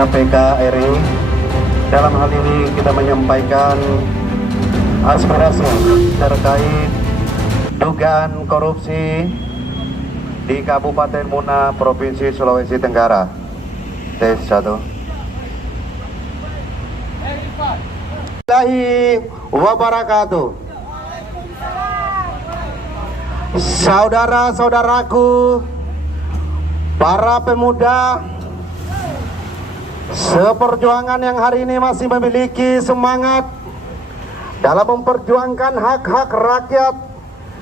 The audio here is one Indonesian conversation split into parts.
KPK RI. Dalam hal ini kita menyampaikan aspirasi terkait dugaan korupsi di Kabupaten Muna, Provinsi Sulawesi Tenggara. Tes 1. Warahmatullahi wabarakatuh. Saudara-saudaraku, para pemuda seperjuangan yang hari ini masih memiliki semangat dalam memperjuangkan hak-hak rakyat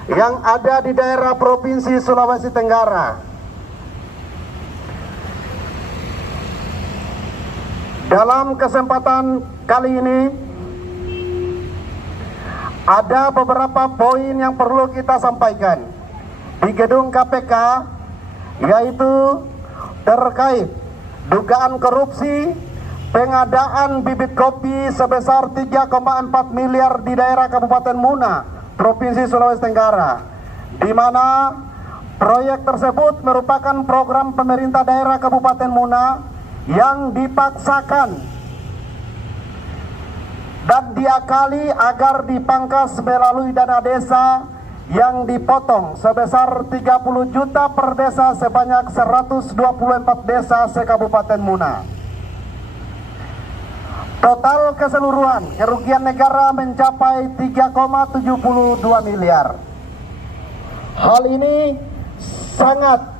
yang ada di daerah Provinsi Sulawesi Tenggara. Dalam kesempatan kali ini ada beberapa poin yang perlu kita sampaikan di gedung KPK, yaitu terkait dugaan korupsi pengadaan bibit kopi sebesar 3,4 miliar di daerah Kabupaten Muna, Provinsi Sulawesi Tenggara, di mana proyek tersebut merupakan program pemerintah daerah Kabupaten Muna yang dipaksakan dan diakali agar dipangkas melalui dana desa yang dipotong sebesar 30 juta per desa sebanyak 124 desa se-Kabupaten Muna. Total keseluruhan kerugian negara mencapai 3,72 miliar. Hal ini sangat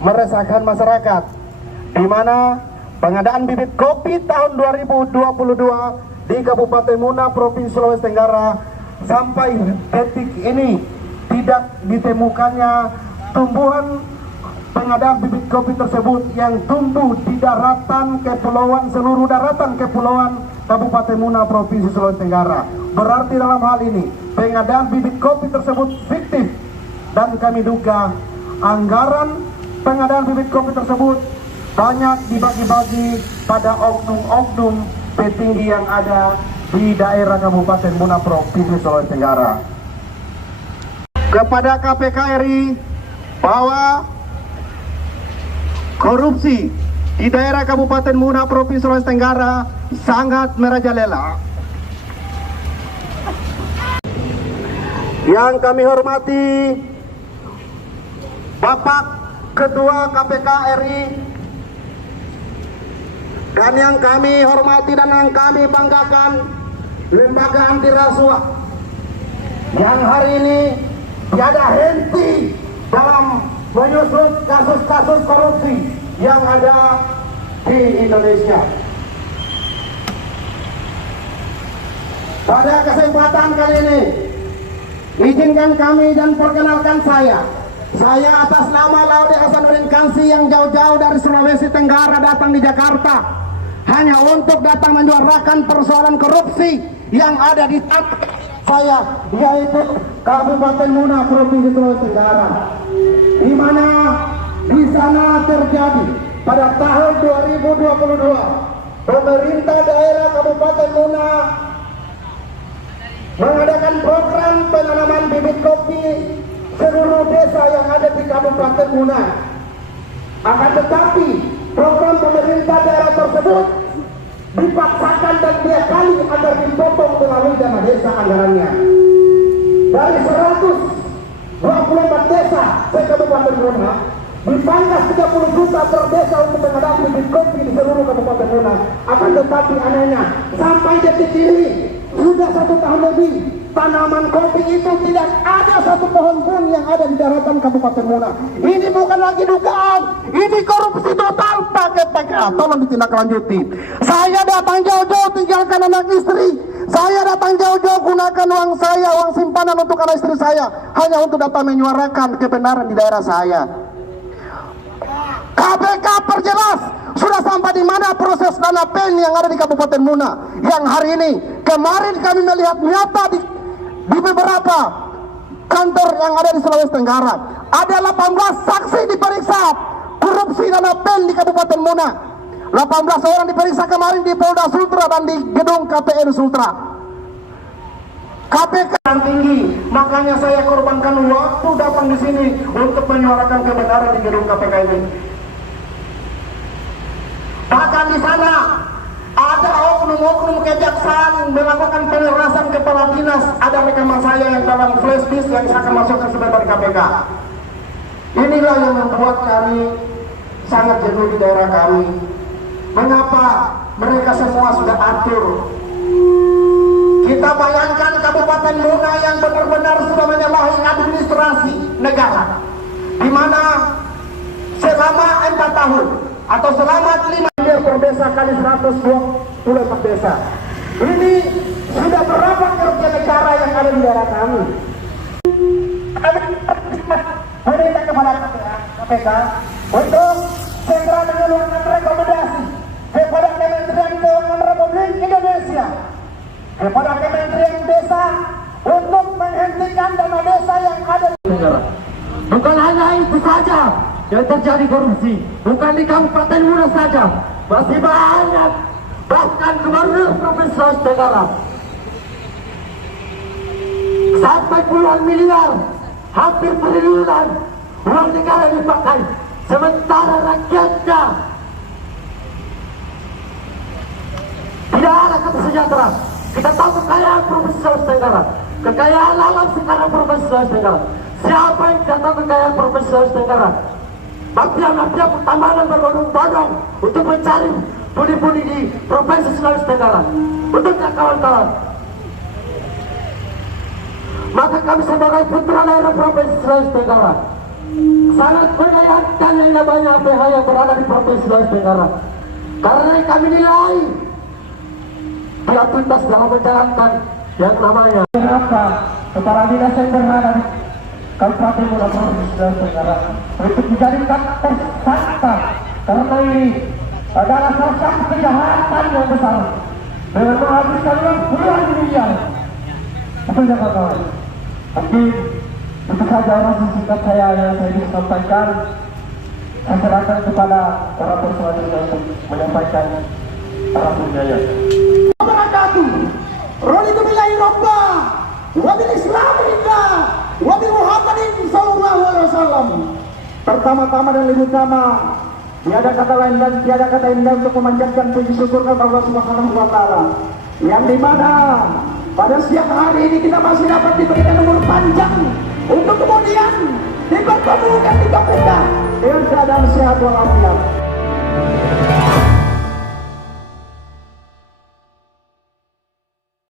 meresahkan masyarakat, di mana pengadaan bibit kopi tahun 2022 di Kabupaten Muna, Provinsi Sulawesi Tenggara sampai detik ini tidak ditemukannya tumbuhan pengadaan bibit kopi tersebut yang tumbuh di daratan kepulauan, seluruh daratan kepulauan Kabupaten Muna, Provinsi Sulawesi Tenggara. Berarti dalam hal ini pengadaan bibit kopi tersebut fiktif, dan kami duga anggaran pengadaan bibit kopi tersebut banyak dibagi-bagi pada oknum-oknum petinggi yang ada di daerah Kabupaten Muna, Provinsi Sulawesi Tenggara. Kepada KPK RI bahwa korupsi di daerah Kabupaten Muna, Provinsi Sulawesi Tenggara sangat merajalela. Yang kami hormati Bapak Ketua KPK RI, dan yang kami hormati dan yang kami banggakan Lembaga Anti Rasuah yang hari ini tiada henti dalam menyusut kasus-kasus korupsi yang ada di Indonesia. Pada kesempatan kali ini, izinkan kami dan perkenalkan saya atas nama Laude Hasanuddin Kansi yang jauh-jauh dari Sulawesi Tenggara datang di Jakarta hanya untuk datang menyuarakan persoalan korupsi yang ada di tempat saya, yaitu Kabupaten Muna, Provinsi Sulawesi Tenggara, di mana di sana terjadi pada tahun 2022 pemerintah daerah Kabupaten Muna mengadakan program penanaman bibit kopi seluruh desa yang ada di Kabupaten Muna. Akan tetapi program pemerintah daerah tersebut dipaksakan dan diakali agar dipotong melalui dana desa anggarannya. Dari 124 desa se-Kabupaten Muna dipangkas 30 juta per desa untuk pengadaan bibit kopi di seluruh Kabupaten Muna. Akan tetapi anehnya sampai detik ini sudah 1 tahun lebih tanaman kopi itu tidak ada satu pohon pun yang ada di daratan Kabupaten Muna. Ini bukan lagi dugaan, ini korupsi total pakai PK. Tolong ditindaklanjuti. Saya datang jauh-jauh tinggalkan anak istri, saya datang jauh-jauh gunakan uang saya, uang simpanan untuk anak istri saya, hanya untuk datang menyuarakan kebenaran di daerah saya. KPK perjelas sudah sampai di mana proses dana PEN yang ada di Kabupaten Muna, yang hari ini kemarin kami melihat nyata di beberapa kantor yang ada di Sulawesi Tenggara ada 18 saksi diperiksa korupsi dana PEN di Kabupaten Muna. 18 orang diperiksa kemarin di Polda Sultra dan di gedung KPN Sultra. KPK yang tinggi, makanya saya korbankan waktu datang di sini untuk menyuarakan kebenaran di gedung KPK ini. Bahkan di sana ada oknum-oknum kejaksaan melakukan penerasan kepala dinas. Ada rekaman saya yang dalam flash disk yang saya akan masukkan sebentar KPK. Inilah yang membuat kami sangat jenuh di daerah kami. Mengapa mereka semua sudah atur? Kita bayangkan Kabupaten Muna yang benar-benar sudah menyalahi administrasi negara, di mana selama 4 tahun atau selama 5 miliar per desa kali 124 desa. Ini sudah berapa kerugian negara yang ada di daerah kami? Meminta kepada KPK untuk segera mengeluarkan rekomendasi kepada Kementerian Keuangan Republik Indonesia, kepada Kementerian Desa untuk menghentikan dana desa yang ada di negara. Bukan hanya itu saja yang terjadi korupsi, bukan di Kabupaten Muna saja, masih banyak, bahkan Gubernur Provinsi Sulawesi Tenggara sampai puluhan miliar, hampir triliunan uang negara dipakai, sementara rakyatnya tidak ada kata sejahtera. Kita tahu kekayaan Provinsi Sulawesi Tenggara, kekayaan alam sekarang Provinsi Sulawesi Tenggara. Siapa yang tidak tahu kekayaan Provinsi Sulawesi Tenggara? Mafia-mafia pertambangan berbondong-bondong untuk mencari puni-puni di Provinsi Sulawesi Tenggara. Betul tidak kawan-kawan? Maka kami sebagai putra daerah Provinsi Sulawesi Tenggara sangat menyayangkan yang namanya APH yang berada di Provinsi Sulawesi Tenggara, karena kami nilai tidak tuntas dalam menjalankan yang namanya kepala dinas yang berada di Kabupaten Muna Provinsi Sulawesi Tenggara untuk dijadikan tersangka, karena ini adalah salah satu kejahatan yang besar dengan menghabiskan uang puluhan miliar. Betul ya kawan? Tapi itu saja orang singkat saya yang saya ingin sampaikan. Saya serahkan kepada para personel untuk menyampaikan arah budaya. Wabarakatuh. Raditu billahi robba wa bil Islam billah wa bil Muhammadin sallallahu alaihi wasallam. Pertama-tama dan lebih utama, tiada kata lain dan tiada kata indah untuk memanjatkan puji syukur kepada Allah Subhanahu wa taala, yang dimana pada siang hari ini kita masih dapat diberikan umur panjang untuk kemudian dipertemukan di KPK.